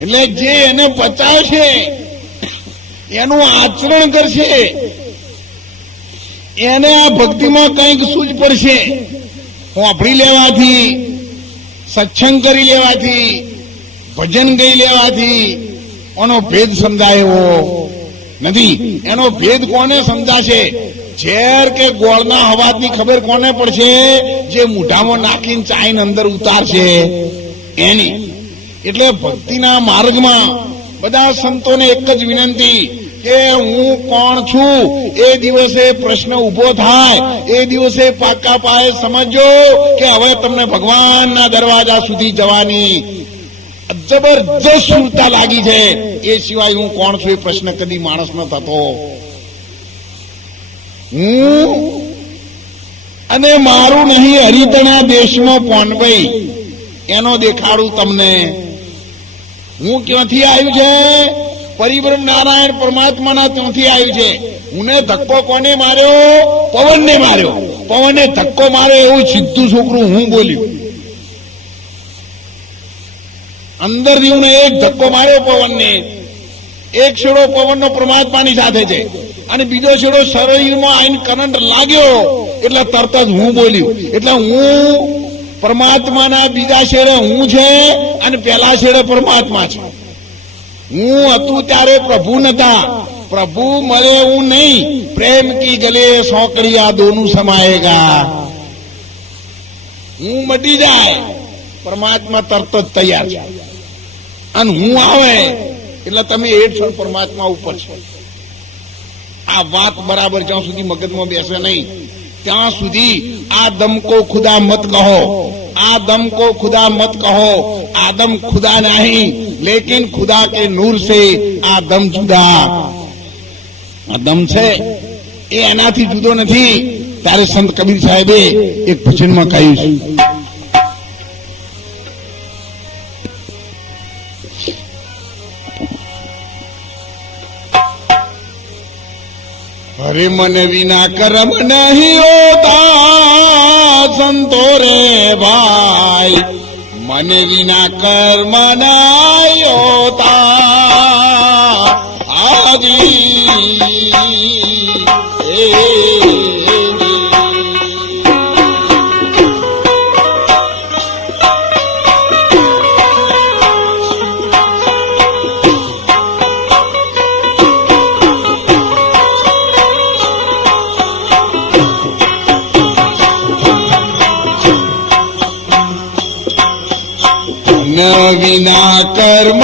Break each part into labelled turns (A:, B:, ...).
A: એટલે જે એને પચાવશે, એનું આચરણ કરશે, એને આ ભક્તિમાં કંઈક સૂઝ પડશે. વાપરી લેવાથી, સત્સંગ કરી લેવાથી, ભજન ગઈ લેવાથી એનો ભેદ સમજાય એવો નથી. એનો ભેદ કોને સમજાશે? ઝેર કે ગોળના હવાથી ખબર કોને પડશે? જે મૂઢામાં નાખીને ચાઈન અંદર ઉતારશે. એની એટલે ભક્તિના માર્ગમાં બધા સંતોને એક જ વિનંતી કે હું કોણ છું? એ દિવસે પ્રશ્ન ઊભો થાય. એ દિવસે પાકા પાયે સમજો કે હવે તમને ભગવાનના દરવાજા સુધી જવાની જબરજસ્ત સુરતા લાગી છે. એ સિવાય હું કોણ છું એ પ્રશ્ન કદી માણસ ન થતો. હું અને મારું નહીં, હરિતણા દેશમાં પોનભાઈ. એનો દેખાડું તમને. હું ક્યાંથી આવ્યું છે? પરિબ્રહ્મ નારાયણ પરમાત્માના ત્યાંથી આવ્યું છે. હું ધક્કો કોને માર્યો? પવનને માર્યો. પવને ધક્કો માર્યો એવું સીધું છોકરું હું બોલ્યું. અંદર દીવને એક ધક્કો માર્યો પવનને. એક છેડો પવનનો પરમાત્માની સાથે છે. અને બીજો છેડો શરીરમાં આઈને કરંટ લાગ્યો. એટલે તરત જ હું બોલ્યું. એટલે હું પરમાત્માના બીજા શેરે હું છે અને પેલા શેરે પરમાત્મા છે. હું હતું ત્યારે પ્રભુ નતા. પ્રભુ મળે એવું નહીં. પ્રેમ કી ગલે સોકડિયા દોનું સમાયેગા. હું મટી જાય. પરમાત્મા તરત જ તૈયાર છે. અને હું આવે, એટલે તમે હેઠળ પરમાત્મા ઉપર છો. આ વાત બરાબર જ્યાં સુધી મગજમાં બેસે નહીં, ત્યાં સુધી આ દમકો ખુદા મત કહો. आदम को खुदा मत कहो, आदम खुदा नहीं, लेकिन खुदा के नूर से आदम जुदा। आदम से? ए अनाथी जुदो नहीं तारे संत कबीर साहेबे, एक वचन में कहू। छू हरे मन विना कर्म नहीं होता। સંતો રે ભાઈ. મને વિના કર્મ નહીં હોતા આજી. એ વિના કર્મ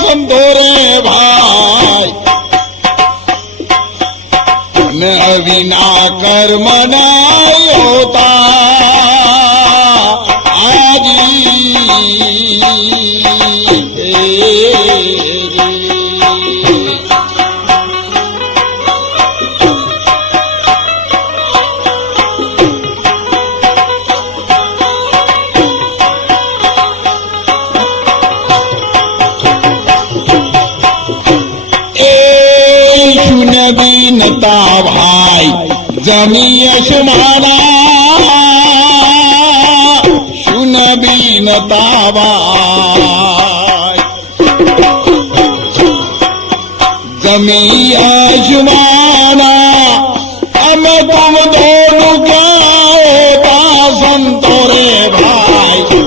A: સંતો રે ભાઈ વિના કર્મ આજી જમીયશ મારા શુન બીનતા ભાઈ જમીયશ મારા અમે તુમ દોનું ક્યાં હોતા સંતો રે ભાઈ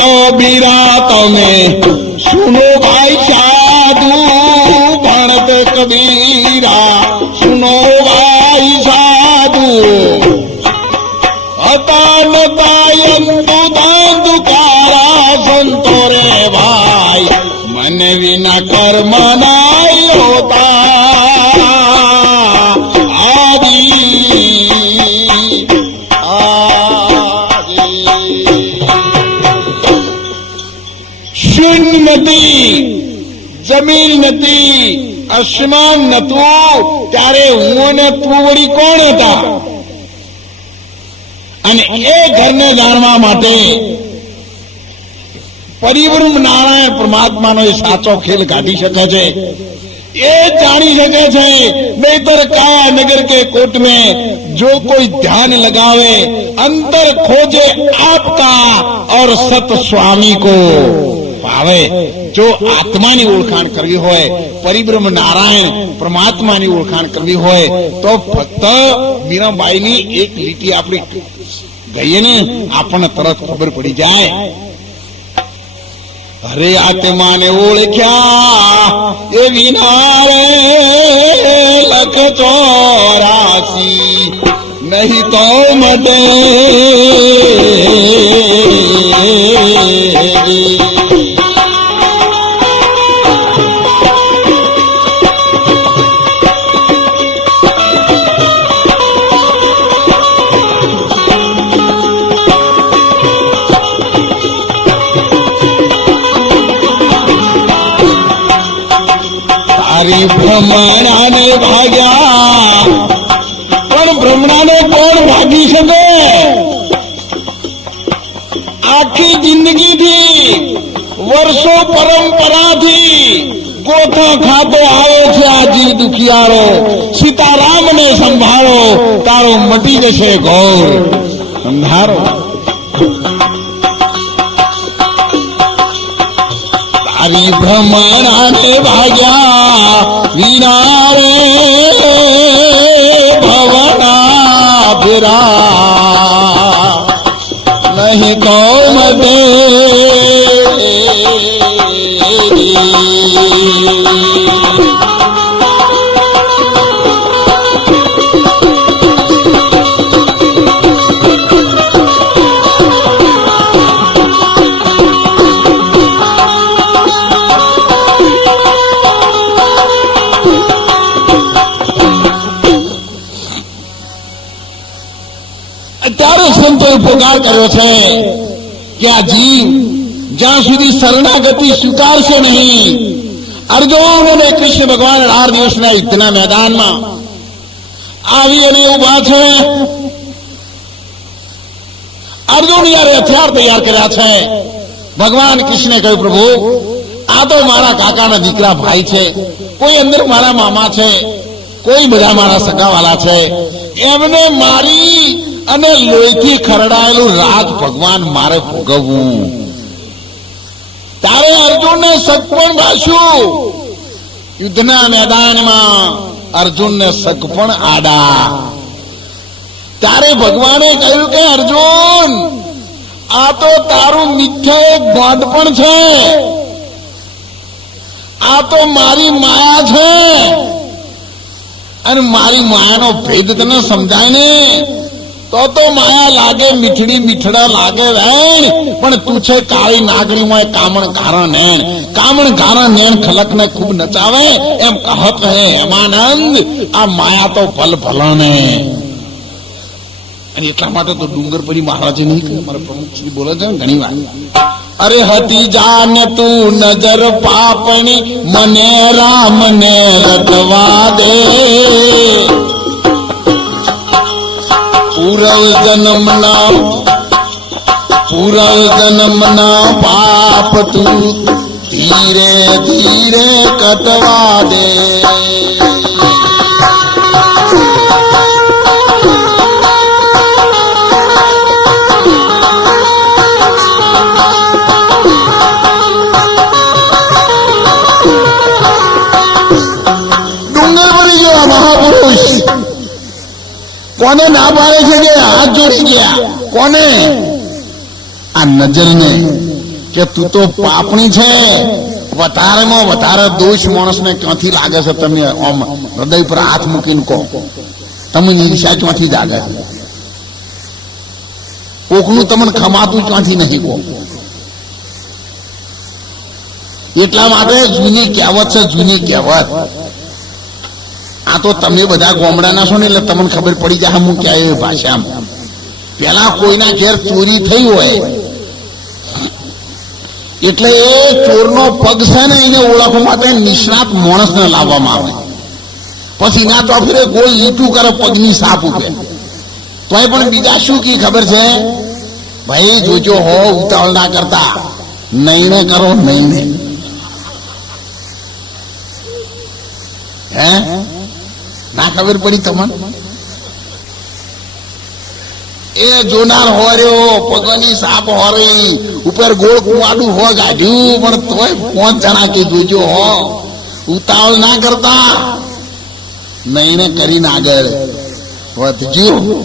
A: કબીરા તમે સુનો ભાઈ સાધુ, ભણત કબીરા. સુનો ભાઈ સાધુ. હતા નતા અંતુ દાંતુકારા સંતો રે ભાઈ. મને વિના કર્મ જમીન નથી, આસમાન નતું ત્યારે હું અને તું વળી કોણ હતા? અને એ ઘરને જાણવા માટે પરિબ્રહ્મ નારાયણ પરમાત્માનો એ સાચો ખેલ કાઢી શકે છે. એ જાણી શકે છે, નહીતર કાયા નગર કે કોર્ટ મે જો કોઈ ધ્યાન લગાવે, અંતર ખોજે આપતા ઓર સત સ્વામી કો. ભાવે. જો આત્માની ઓળખાણ કરવી હોય પરિબ્રહ્મ નારાયણ પરમાત્માની ઓળખાણ કરવી હોય, તો ફક્ત મીરાબાઈની એક લીટી આપણી ગઈએ ને, આપણને તરત ખબર પડી જાય. અરે આત્માને ઓળખ્યા એ વિનારે લખતો રાશી, નહીં તો મટે. તારી ભાગ્યા. પણ ભ્રમણાને કોણ ભાગી શકે? આખી જિંદગીથી, વર્ષો પરંપરાથી ગોથો ખાતો આવે છે આ જીવ દુખિયારો. સીતારામને સંભાળો, તારો મટી જશે ગૌર. સંભાળો તારી ભ્રમણાને ભાગ્યા વિના રે ભવના ભરા નહીં કૌમદે અત્યારે પોકાર કર્યો છે કે આ જીવ જ્યાં સુધી શરણાગતિ સ્વીકારશે નહીં, અર્જુન અને કૃષ્ણ ભગવાન અઢાર દિવસના યુદ્ધના મેદાનમાં આવી અને ઊભા છે. અર્જુન યારે હથિયાર તૈયાર કર્યા છે, ભગવાન કૃષ્ણે કહ્યું, પ્રભુ, આ તો મારા કાકાના દીકરા ભાઈ છે, કોઈ અંદર મારા મામા છે, કોઈ બધા મારા સગાવાલા છે, એમને મારી અને લોહીથી ખરડાયેલું રાગ ભગવાન મારે ભોગવવું. ત્યારે અર્જુનને સગપણ ભાષ્યું. યુદ્ધના મેદાનમાં અર્જુનને સગપણ આડા. ત્યારે ભગવાને કહ્યું કે, અર્જુન, આ તો તારું મિથ્યા એક ગોંડ પણ છે. આ તો મારી માયા છે. અને મારી માયાનો ભેદ તને સમજાય ને? તો તો માયા લાગે, મીઠડી મીઠડા લાગે વેણ. પણ તું છે કાળી નાગરીમાં કામણ કારણ નેણ. કામણ કારણ નેણ ખલક ને ખૂબ નચાવે, એમ કહત હે હેમાનંદ, આ માયા તો ભલ ભલાને અને એટલા માટે તો ડુંગરપુરી મહારાજે નહીં કહ્યું મારા પ્રમુખશ્રી બોલે છે ઘણી વાર. અરે હતી જાન તું નજર પાપણી, મને રામ ને રટવા દે. પૂરવ જન્મના પૂરવ જન્મના પાપ તું ધીરે ધીરે કટવા દે. કોને ના પાડે છે કે હાથ જોડી ગયા? કોને? આ નજરને કે તું તો પાપણી છે. વધારેમાં વધારે દોષ માણસને ક્યાંથી લાગે છે તમે આમ હૃદય પર હાથ મૂકીને કહો. તમે નિરીક્ષા ક્યાંથી જાગે? છે કોકનું તમને ખમાતું ક્યાંથી નહીં કહો? એટલા માટે જૂની કહેવત છે, જૂની કહેવત. આ તો તમે બધા ગોમડાના છો ને એટલે તમને ખબર પડી જાય હું ક્યાં એવી ભાષામાં. પેલા કોઈના ઘેર ચોરી થઈ હોય, એટલે એ ચોરનો પગ છે ને એને ઓળખવા માટે નિષ્ણાત માણસને લાવવામાં આવે. પછી ના તો ફરે કોઈ ઈટું કરે, પગની સાપ ઉભે તોય પણ બીજા શું કી ખબર છે? ભાઈ, જોજો હો ઉતાવળ ના કરતા. નહીં ને કરો નહીં ને હે? ના ખબર પડી તમને? એ જોનાર હોર્યો, પગની સાપ હોરી, ઉપર ગોળ કુવાડું હો ગાઢ્યું, પણ તોય પાંચ જણા કે જોજો હો. ઉતાવળ ના કરતા. નહીં ને કરીને આગળ વધજો.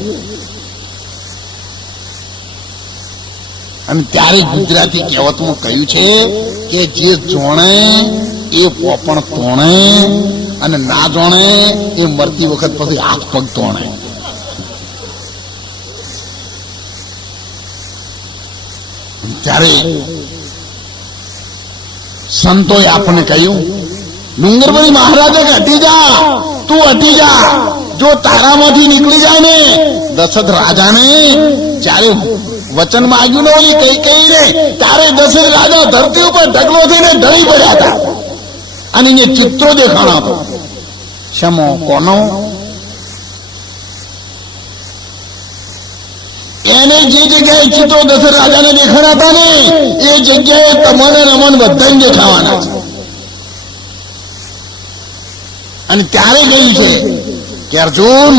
A: અને ત્યારે ગુજરાતી કહેવતમાં કહ્યું છે કે જે જોણે એ પોપણ તોણે અને ના જોણે એ મરતી વખત પછી હાથ પગ તોણે. ત્યારે સંતોએ આપણને કહ્યું ડુંગરભાઈ મહારાજે હટી જા, તું હટી જા. જો તારામાંથી નીકળી જાય ને, દશરથ રાજાને જ્યારે વચન માંગ્યું ને કઈ કઈ ને, ત્યારે દશરથ રાજા ધરતી ઉપર ઢગલો થઈને ઢળી પડ્યા. અને એને ચિત્રો દેખાણ આપો શમો કોનો? એને જે જગ્યાએ ચિત્રો દશરથ રાજાને દેખાણા હતા ને, એ જગ્યાએ તમને રમણ બધાને દેખાવાના છે. અને ત્યારે કહ્યું છે કે અર્જુન,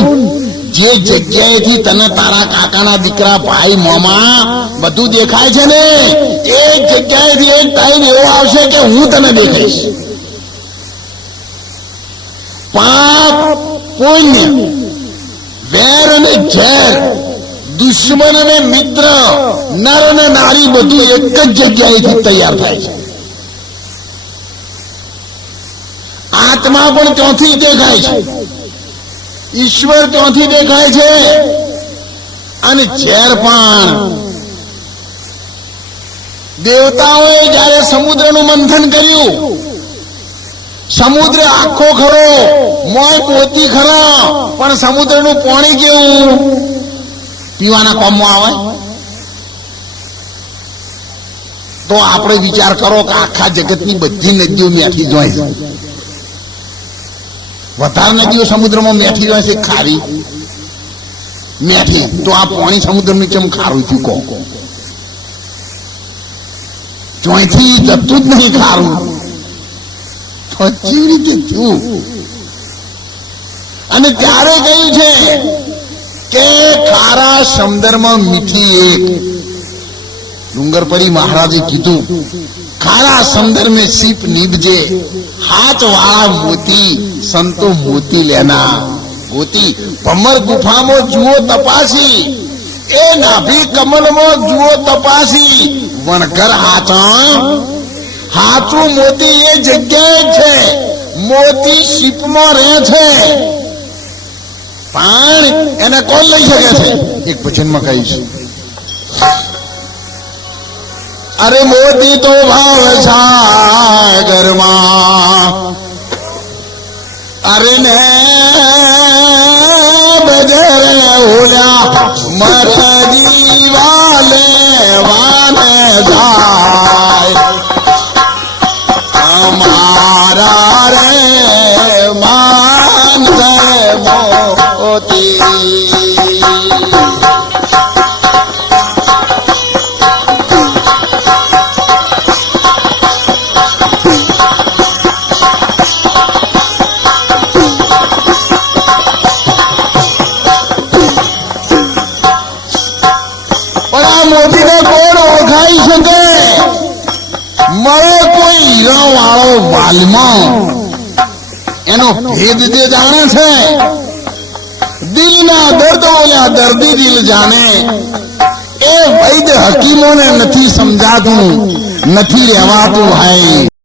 A: જે જગ્યાએથી તને તારા કાકાના દીકરા ભાઈ મામા બધું દેખાય છે ને, એ જગ્યાએથી એક ટાઈમ એવો આવશે કે હું તને દેખાઈશ પાપ પુણ્ય, વેર અને ઝેર, દુશ્મન અને મિત્ર, નર અને નારી બધું એક જ જગ્યાએથી તૈયાર થાય છે. આત્મા પણ ત્યાંથી દેખાય છે. ઈશ્વર ત્યાંથી દેખાય છે અને ઝેર પણ. દેવતાઓએ જયારે સમુદ્રનું મંથન કર્યું સમુદ્ર આખો ખરો. મોય પોતી ખરો. પણ સમુદ્રનું પાણી કેવું? પીવાના કોમમાં આવે? તો આપણે વિચાર કરો કે આખા જગતની બધી નદીઓ મેઠી જોઈ છે વધારે નદીઓ સમુદ્રમાં મેઠી હોય છે, ખારી. મેઠી. તો આ પાણી સમુદ્રનું કેમ ખારું થયું કહો. ચોથી જતું જ નહીં ખારું. સજીવ રીતે થયું અને ત્યારે કહ્યું છે કે ખારા સમદરમાં મીઠી એક. ડુંગરપરી મહારાજે કીધું, ખારા સમદર મેં સીપ નીપજે હાથ વાળા મોતી, સંતો મોતી લેના. મોતી, ભમર ગુફામાં જુઓ તપાસી. એ નાભી કમલમાં જુઓ તપાસી. વણકર હાથા હાથું મોતી એ જગ્યાએ છે. મોતી શીપમાં રહે છે. પણ એને કોણ લઈ શકે છે? એક ભજનમાં કહીશ. અરે મોતી તો ભાવ સાગરમાં. અરે ને મળે કોઈ હીરા વાળો વાલમાં. એનો ભેદ જે જાણે છે, દિલના દર્દ ઓલા દર્દી દિલ જાણે, એ વૈદ હકીમોને નથી સમજાતું,
B: નથી રહેવાતું ભાઈ